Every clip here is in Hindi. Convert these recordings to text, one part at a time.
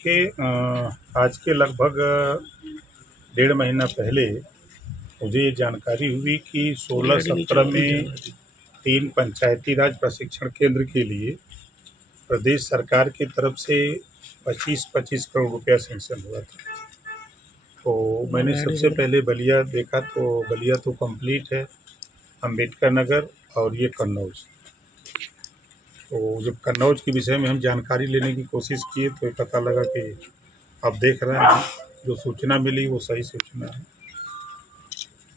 कि आज के लगभग 1.5 महीना पहले मुझे ये जानकारी हुई कि 16-17 में 3 पंचायती राज प्रशिक्षण केंद्र के लिए प्रदेश सरकार की तरफ से 25-25 करोड़ रुपया सैंक्शन हुआ था। तो मैंने सबसे पहले बलिया देखा, तो बलिया तो कंप्लीट है, अंबेडकर नगर और ये कन्नौज। तो जब कन्नौज के विषय में हम जानकारी लेने की कोशिश किए तो पता लगा कि अब देख रहे हैं जो सूचना मिली वो सही सूचना है।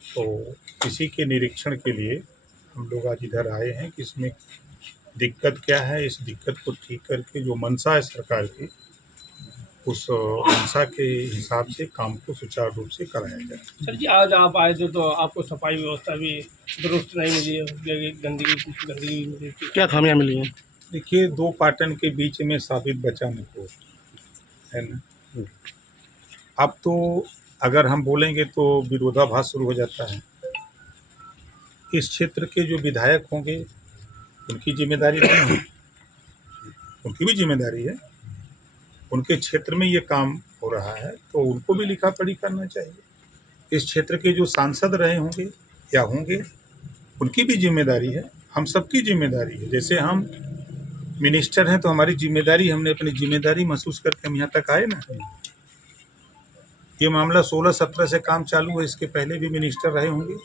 तो इसी के निरीक्षण के लिए हम लोग आज इधर आए हैं कि इसमें दिक्कत क्या है, इस दिक्कत को ठीक करके जो मंशा है सरकार की, उस मंशा के हिसाब से काम को सुचारू रूप से कराया जाए। सर जी, आज आप आए थे तो आपको सफाई व्यवस्था भी दुरुस्त नहीं मिली है, गंदगी मिली थी। क्या खामियां मिली हैं? देखिए, 2 पाटन के बीच में साबित बचा न को है ना। अब तो अगर हम बोलेंगे तो विरोधाभास शुरू हो जाता है। इस क्षेत्र के जो विधायक होंगे उनकी जिम्मेदारी नहीं है, उनकी भी जिम्मेदारी है। उनके क्षेत्र में ये काम हो रहा है तो उनको भी लिखा पढ़ी करना चाहिए। इस क्षेत्र के जो सांसद रहे होंगे या होंगे उनकी भी जिम्मेदारी है, हम सबकी जिम्मेदारी है। जैसे हम मिनिस्टर हैं तो हमारी जिम्मेदारी, हमने अपनी जिम्मेदारी महसूस करके हम यहाँ तक आए ना। ये मामला 16-17 से काम चालू है, इसके पहले भी मिनिस्टर रहे होंगे।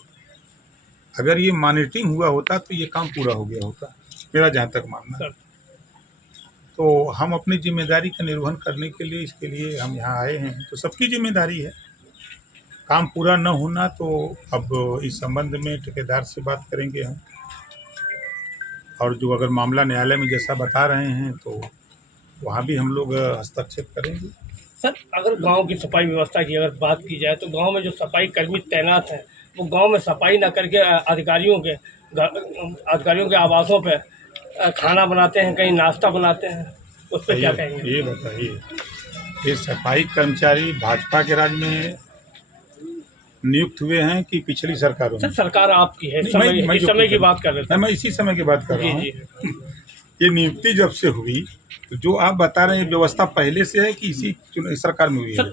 अगर ये मॉनिटरिंग हुआ होता तो ये काम पूरा हो गया होता, मेरा जहाँ तक मानना है। तो हम अपनी जिम्मेदारी का निर्वहन करने के लिए, इसके लिए हम यहाँ आए हैं। तो सबकी जिम्मेदारी है, काम पूरा न होना तो अब इस संबंध में ठेकेदार से बात करेंगे हम, और जो अगर मामला न्यायालय में जैसा बता रहे हैं तो वहाँ भी हम लोग हस्तक्षेप करेंगे। सर, अगर गांव की सफाई व्यवस्था की अगर बात की जाए तो गांव में जो सफाई कर्मी तैनात हैं वो गांव में सफाई न करके अधिकारियों के आवासों पे खाना बनाते हैं, कहीं नाश्ता बनाते हैं, उस पर क्या कहेंगे? ये बताइए, ये सफाई कर्मचारी भाजपा के राज में नियुक्त हुए हैं कि पिछली सरकारों में? सर, सरकार आपकी है, इस समय की बात कर रहे थे। मैं इसी समय की बात कर रहा हूँ। ये नियुक्ति जब से हुई तो जो आप बता रहे हैं व्यवस्था पहले से है कि इसी सरकार में हुई है? सर,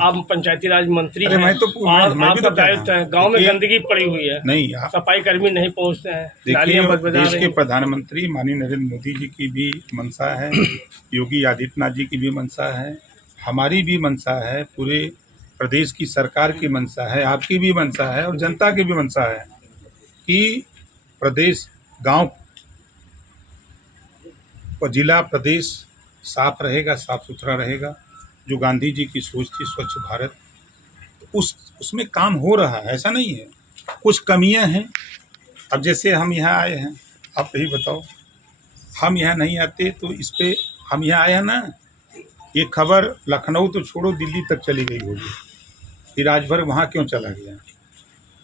आप पंचायती राज मंत्री हैं, मैं तो आपका दायित्व है। गांव में गंदगी पड़ी हुई है, नहीं, सफाई कर्मी नहीं पहुंचते हैं। देखिए, देश के प्रधानमंत्री माननीय नरेंद्र मोदी जी की भी मंशा है, योगी आदित्यनाथ जी की भी मंशा है, हमारी भी मंशा है, पूरे प्रदेश की सरकार की मंशा है, आपकी भी मंशा है और जनता की भी मंशा है कि प्रदेश, गांव और जिला, प्रदेश साफ रहेगा, साफ सुथरा रहेगा। जो गांधी जी की सोच थी स्वच्छ भारत, उसमें काम हो रहा है, ऐसा नहीं है। कुछ कमियां हैं। अब जैसे हम यहाँ आए हैं, आप यही बताओ, हम यहाँ नहीं आते तो इस पे हम यहाँ आए हैं ना, ये खबर लखनऊ तो छोड़ो दिल्ली तक चली गई होगी, फिर आज भर वहाँ क्यों चला गया?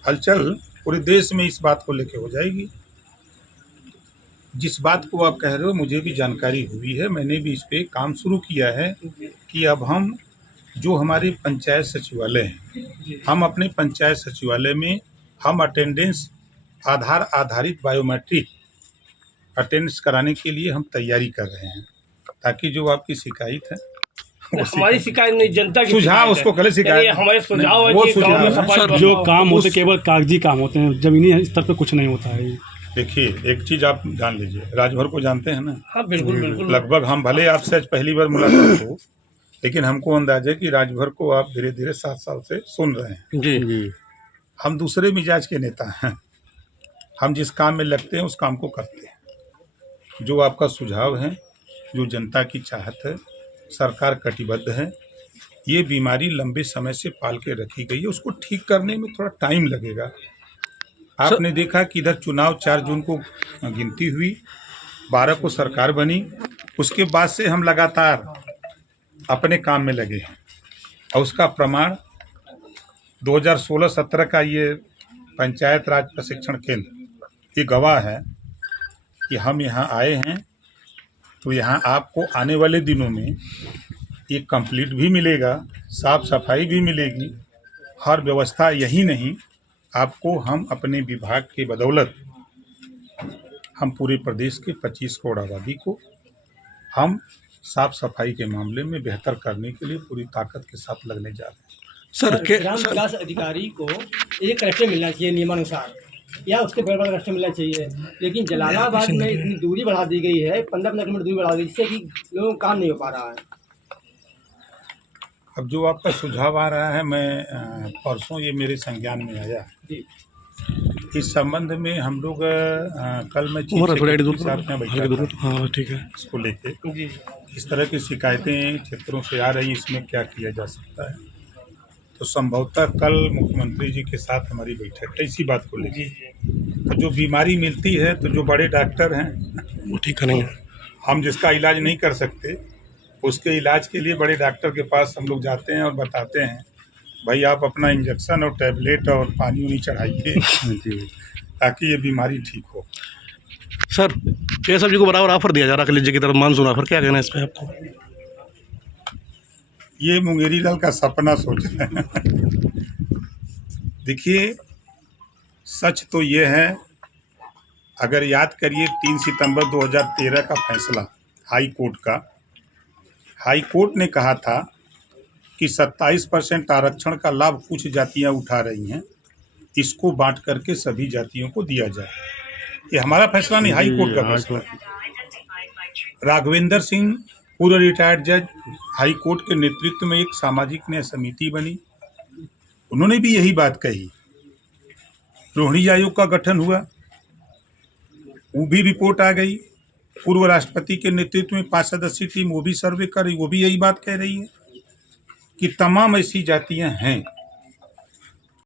हलचल पूरे देश में इस बात को लेके हो जाएगी। जिस बात को आप कह रहे हो मुझे भी जानकारी हुई है, मैंने भी इस पे काम शुरू किया है कि अब हम जो हमारे पंचायत सचिवालय हैं, हम अपने पंचायत सचिवालय में हम अटेंडेंस आधार आधारित बायोमेट्रिक अटेंडेंस कराने के लिए हम तैयारी कर रहे हैं, ताकि जो आपकी शिकायत है, हमारी शिकायत नहीं, जनता की सुझाव, उसको कल शिकायत, हमारे सुझाव है वो कि गांव में सुझाव जो काम होते केवल कागजी काम होते हैं, जमीनी स्तर पे कुछ नहीं होता है। देखिए, एक चीज़ आप जान लीजिए, राजभर को जानते हैं ना? हाँ, बिल्कुल बिल्कुल। लगभग हम भले आपसे आज पहली बार मुलाकात हो, लेकिन हमको अंदाजा है कि राजभर को आप धीरे धीरे 7 साल से सुन रहे हैं। जी। हम दूसरे मिजाज के नेता हैं, हम जिस काम में लगते हैं उस काम को करते हैं। जो आपका सुझाव है, जो जनता की चाहत है, सरकार कटिबद्ध है। ये बीमारी लंबे समय से पाल के रखी गई है, उसको ठीक करने में थोड़ा टाइम लगेगा। आपने देखा कि इधर चुनाव 4 जून को गिनती हुई, 12 को सरकार बनी, उसके बाद से हम लगातार अपने काम में लगे हैं और उसका प्रमाण 2016-17 का ये पंचायत राज प्रशिक्षण केंद्र ये गवाह है कि हम यहाँ आए हैं। तो यहाँ आपको आने वाले दिनों में ये कंप्लीट भी मिलेगा, साफ सफाई भी मिलेगी, हर व्यवस्था यही नहीं, आपको हम अपने विभाग के बदौलत हम पूरे प्रदेश के 25 करोड़ आबादी को हम साफ सफाई के मामले में बेहतर करने के लिए पूरी ताकत के साथ लगने जा रहे हैं। सर के ग्राम विकास अधिकारी को एक कलेक्टर मिलना चाहिए नियमानुसार, या उसके बड़े बड़ा कलेक्टर मिलना चाहिए, लेकिन जलालाबाद में इतनी दूरी बढ़ा दी गई है, 15-15 किलोमीटर दूरी बढ़ा दी, जिससे कि लोगों को काम नहीं हो पा रहा है। अब जो आपका सुझाव आ रहा है, मैं परसों ये मेरे संज्ञान में आया। जी इस संबंध में हम लोग कल मैं चीफ थोड़ा सेक्रेटरी दूर साहब ने बैठा था हाँ ठीक है। इसको लेके। जी इस तरह की शिकायतें क्षेत्रों से आ रही, इसमें क्या किया जा सकता है। तो संभवतः कल मुख्यमंत्री जी के साथ हमारी बैठक है इसी बात को लेके। तो जो बीमारी मिलती है तो जो बड़े डॉक्टर हैं वो ठीक करेंगे। हम जिसका इलाज नहीं कर सकते, उसके इलाज के लिए बड़े डॉक्टर के पास हम लोग जाते हैं और बताते हैं भाई आप अपना इंजेक्शन और टैबलेट और पानी उनी चढ़ाइए ताकि ये बीमारी ठीक हो। सर ये सब्जी को बराबर ऑफर दिया जा रहा है लीजिए की तरफ, मानसून ऑफर, क्या कहना है इस पर आपको? ये मुंगेरी लाल का सपना सोच रहे हैं। देखिए सच तो ये है, अगर याद करिए 3 सितंबर 2013 का फैसला हाई कोर्ट का, हाई कोर्ट ने कहा था कि 27% आरक्षण का लाभ कुछ जातियां उठा रही हैं, इसको बांट करके सभी जातियों को दिया जाए। ये हमारा फैसला नहीं, हाई कोर्ट का फैसला है। राघवेंद्र सिंह पूर्व रिटायर्ड जज, हाई कोर्ट के नेतृत्व में एक सामाजिक न्याय समिति बनी, उन्होंने भी यही बात कही। रोहिणी आयोग का गठन हुआ, वो भी रिपोर्ट आ गई। पूर्व राष्ट्रपति के नेतृत्व में 5 सदस्यीय टीम वो भी सर्वे कर रही, वो भी यही बात कह रही है कि तमाम ऐसी जातियां हैं